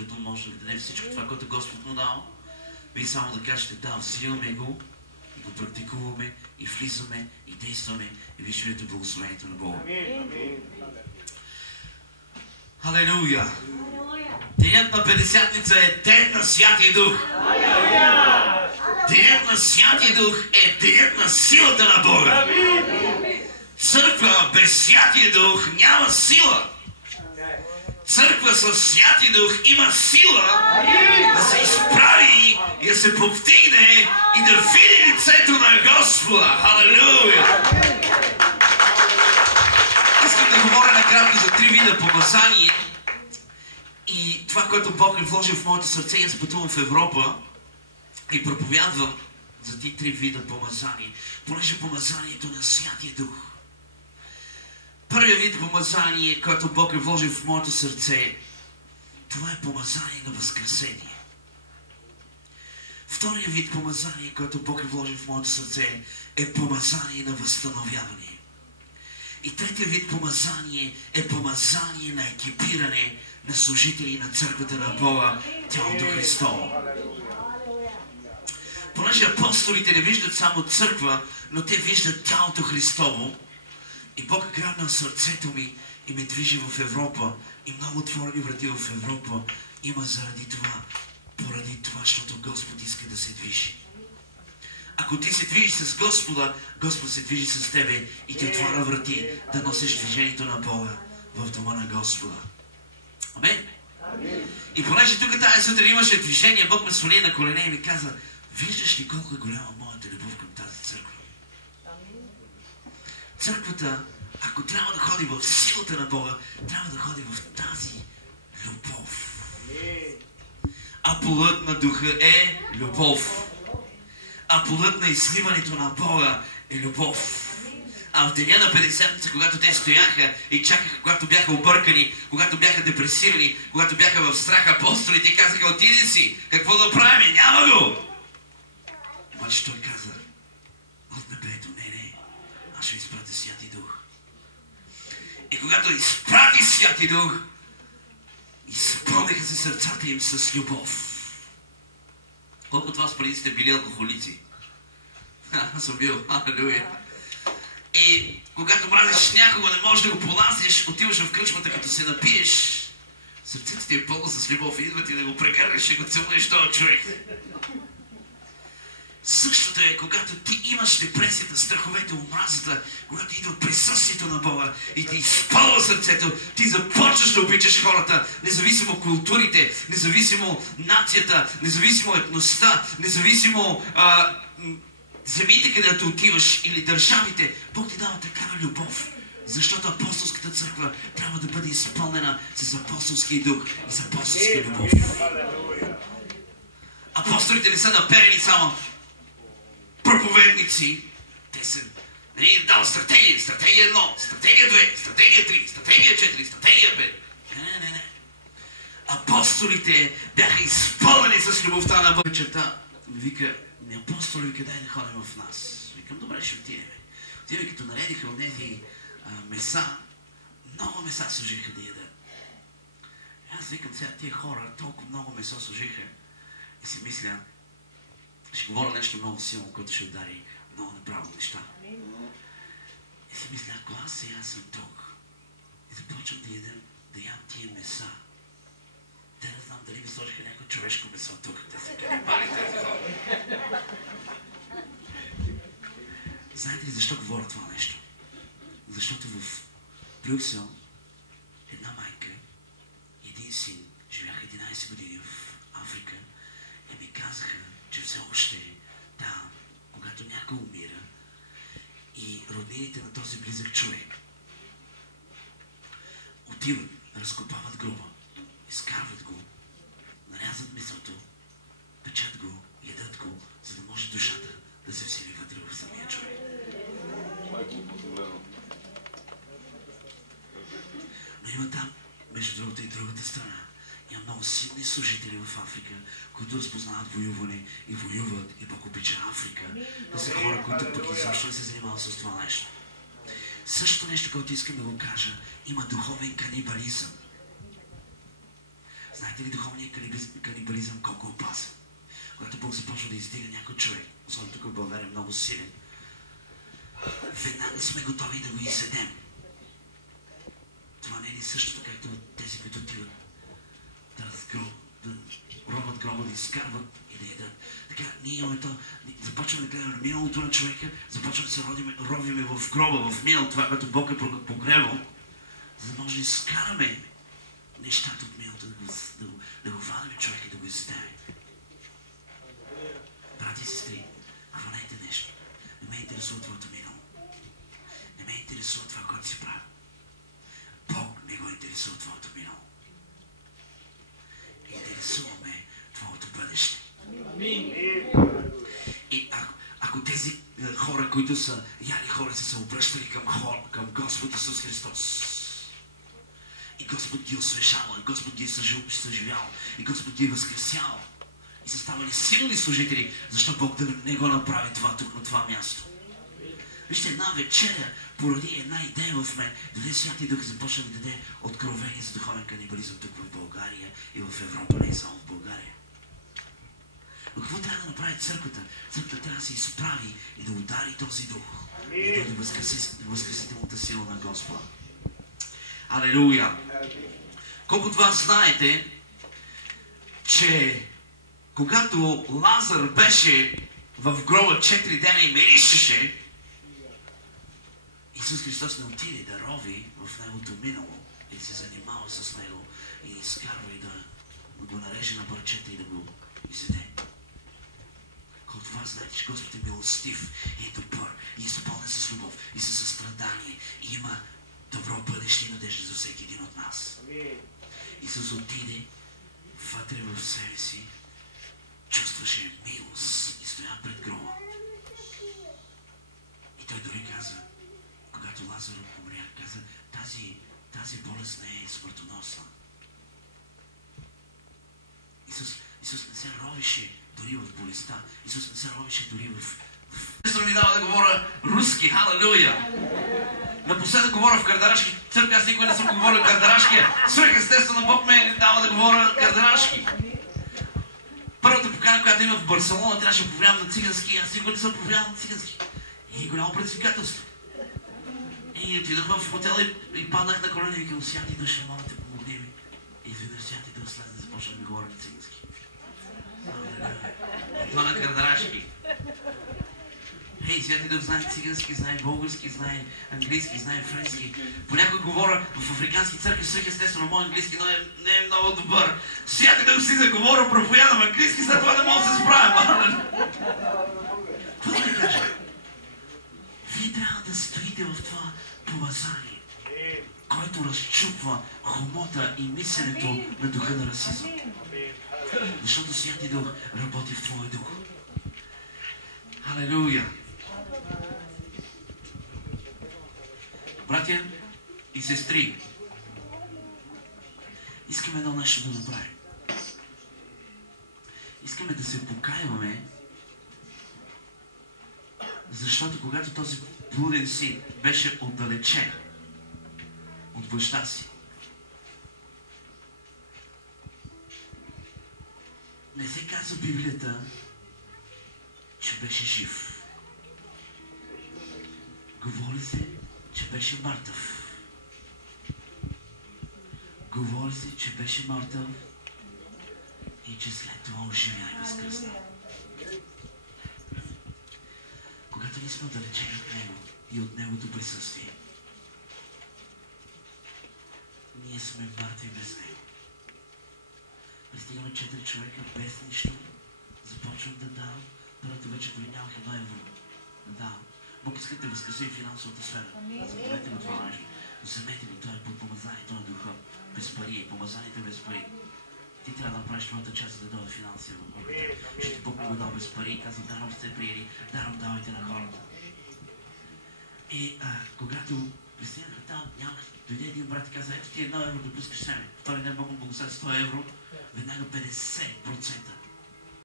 Утре може да даде всичко това, което Господ му дал. Вие само да кажете, да, взимаме го, и го практикуваме, и влизаме, и действаме, и вие ще видите благословението на Бога. Халелуя! Денят на Петдесятница е ден на Святия Дух. Денят на Святия Дух е денят на силата на Бога. Църква без Святия Дух няма сила. Църква със Святия Дух има сила да се изправи и да се повдигне и да види лицето на Господа. Халелуя! Искам да говоря накратко за 3 вида помазание и това, което Бог е вложил в моето сърце. И аз пътувам в Европа и проповядвам за тези 3 вида помазание, понеже помазанието на Святия Дух. Първият вид помазание, който Бог е вложил в моето сърце, това е помазание на възкресение. Вторият вид помазание, който Бог е вложил в моето сърце, е помазание на възстановяване. И третия вид помазание е помазание на екипиране на служители на църквата на Бога, тялото Христово. Понеже апостолите не виждат само църква, но те виждат тялото Христово, и Бог е грабнал сърцето ми и ме движи в Европа, и много отворени врати в Европа има заради това, поради това, защото Господ иска да се движи. Ако ти се движиш с Господа, Господ се движи с тебе и ти отваря врати да носиш движението на Бога в дома на Господа. Амен? И понеже тук тази сутрин имаше движение, Бог ме свали на колене и ми каза, виждаш ли колко е голяма моята любов към тази църква? Църквата, ако трябва да ходи в силата на Бога, трябва да ходи в тази любов. А плодът на духа е любов. А плодът на изливането на Бога е любов. А в деня на Петдесятница, когато те стояха и чакаха, когато бяха объркани, когато бяха депресирани, когато бяха в страх, апостолите казаха, отиди си, какво да правим? Няма го! Обаче той каза, от небето, не, аз ще изпратя Святи Дух. И когато изпрати Святи Дух, изпълниха се сърцата им с любов. Колко от вас преди сте били алкохолици? Аз съм бил, алелуя. И когато мразиш някого, не можеш да го понасиш, отиваш в кръчмата, като се напиеш, сърцето ти е пълно с любов и идва ти да го прекараш и го целунеш този човек. Същото е, когато ти имаш депресията, страховете, омразата, когато идва присъствието на Бога и ти изпълва сърцето, ти започваш да обичаш хората, независимо културите, независимо нацията, независимо етността, независимо земите, където отиваш или държавите. Бог ти дава такава любов, защото апостолската църква трябва да бъде изпълнена с апостолски дух и с апостолска любов. Апостолите не са наперени само проповедници, те са дал стратегия, стратегия 1, стратегия 2, стратегия 3, стратегия 4, стратегия 5. Не. Апостолите бяха изпълнени с любовта на Бога. Черта вика, не апостоли, вика, дай да ходим в нас. Викам, добре, ще отидем. Отиваме, като наредиха от тези меса, много меса служиха да ядат. Аз викам сега, тия хора толкова много месо служиха и си мисля, ще говоря нещо много силно, което ще удари много неправилни неща. И си мисля, ако аз сега съм тук и започвам да ям тия меса, те не знам дали ми сложиха някакво човешко месо тук. Те са канибали тези хора. Знаете ли защо говоря това нещо? Защото в Брюксел една майка и един син живяха 11 години в Африка и ми казаха, че все още там, когато някой умира и роднините на този близък човек отиват, разкопават гроба, изкарват го, нарязат месото, печат го, ядат го, за да може душата да се всели вътре в самия човек. Но има там, между другото и другата страна, има много силни служители в Африка, които разпознават воюване и воюват и Бог обича Африка. Да са хора, които пък изобщо не се занимават с това нещо. Същото нещо, което искам да го кажа, има духовен канибализъм. Знаете ли духовният канибализъм колко е опасен? Когато Бог започва да издига някой човек, особено тук в България много силен, веднага сме готови да го изседем. Това не е ли същото, както тези, които отиват да робят гроба, да изкарват и да ядат. Така, ние имаме то, започваме да гледаме на миналото на човека, започваме да се ровиме в гроба, в минало, това, което Бог е погребал, за да може да изкараме нещата от миналото, да го вадим човек и да го изядеме. Брати и сестри, хванете нещо. Не ме интересува твоето минало. Не ме интересува това, което си прави. Бог не го интересува твоето минало. Интересуваме твоето бъдеще. И ако тези хора, които са яли хора, са се обръщали към Господ Исус Христос, и Господ ги освежавал, и Господ ги съживял, и Господ ги възкресял, и са ставали силни служители, защо Бог да не го направи това тук на това място? Вижте, една вечеря поради една идея в мен, дойде Святия Дух и започна да даде откровение за духовен канибализъм тук в България и в Европа, не само в България. Но какво трябва да направи църквата? Църквата трябва да се изправи и да удари този дух. И да възкресителната сила на Господа. Алелуя! Колко от вас знаете, че когато Лазар беше в гроба 4 дена и миришеше, Исус Христос не отиде да рови в неговото минало и се занимава с него и изкарва и да го нареже на парчета и да го изяде. Колко това знаете, че Господ е милостив и е добър и е изпълнен с любов и със състрадание и има добро бъдеще и надежда за всеки един от нас. Исус отиде вътре в себе си, чувстваше милост и стоя пред гроба. И той дори каза, когато Лазар умря, каза, тази болест не е смъртоносна. Исус не се ровише дори в болестта. Исус не се ровише дори в... Естествено ми дава да говоря руски, халелуя! Напоследък говоря в кардарашки църкви, аз никой не съм говорил кардарашки. Свърх естествено Бог ме дава да говоря кардарашки. Първата покана, която има в Барселона, трябваше да проповядам на цигански, аз никога не съм проповядал на цигански. И голямо предизвикателство. И отидохме в хотела и паднах на колена и викам, Святи Дух, ще моля те, помогни ми. И изведнъж Святи Дух слезе да започна да ми говоря на цигански. Това на кардарашки. Хей, Святи Дух знае цигански, знае български, знае английски, знае френски. Понякога говоря в африкански църкви, всеки естествено, мой английски не е много добър. Святи Дух си заговоря, проповядам английски, след това не мога да се справя. Какво да ви кажа? Вие трябва да стоите в това помазание, който разчупва хомота и мисленето на духа на расизъм. Защото Святи Дух работи в твоя дух. Алелуя! Братя и сестри, искаме едно нещо да направим. Искаме да се покайваме, защото когато този блуден син беше отдалечен от баща си, не се казва в Библията, че беше жив. Говори се, че беше мъртъв. Говори се, че беше мъртъв и че след това оживя и възкръсна. Когато ние сме отдалечени от Него и от Неговото присъствие, ние сме мъртви без Него. Пристигаме 4 човека без нищо, започват да дават. Първата вече дори нямах 1 евро да давам. Бог иска да възкреси и финансовата сфера. Забравете го това нещо. Вземете го, това е под помазанието на духа. Без пари, помазанието без пари. Ти трябва да направиш твоята част, за да дойде финанси в Бога. Защото Бог ми го дал без пари и казва, даром сте приели, даром давайте на хората. И когато пристигнаха там, дойде един брат и каза, ето ти 1 евро да пускаш себе. Втори ден Бог му благослови 100 евро, веднага 50%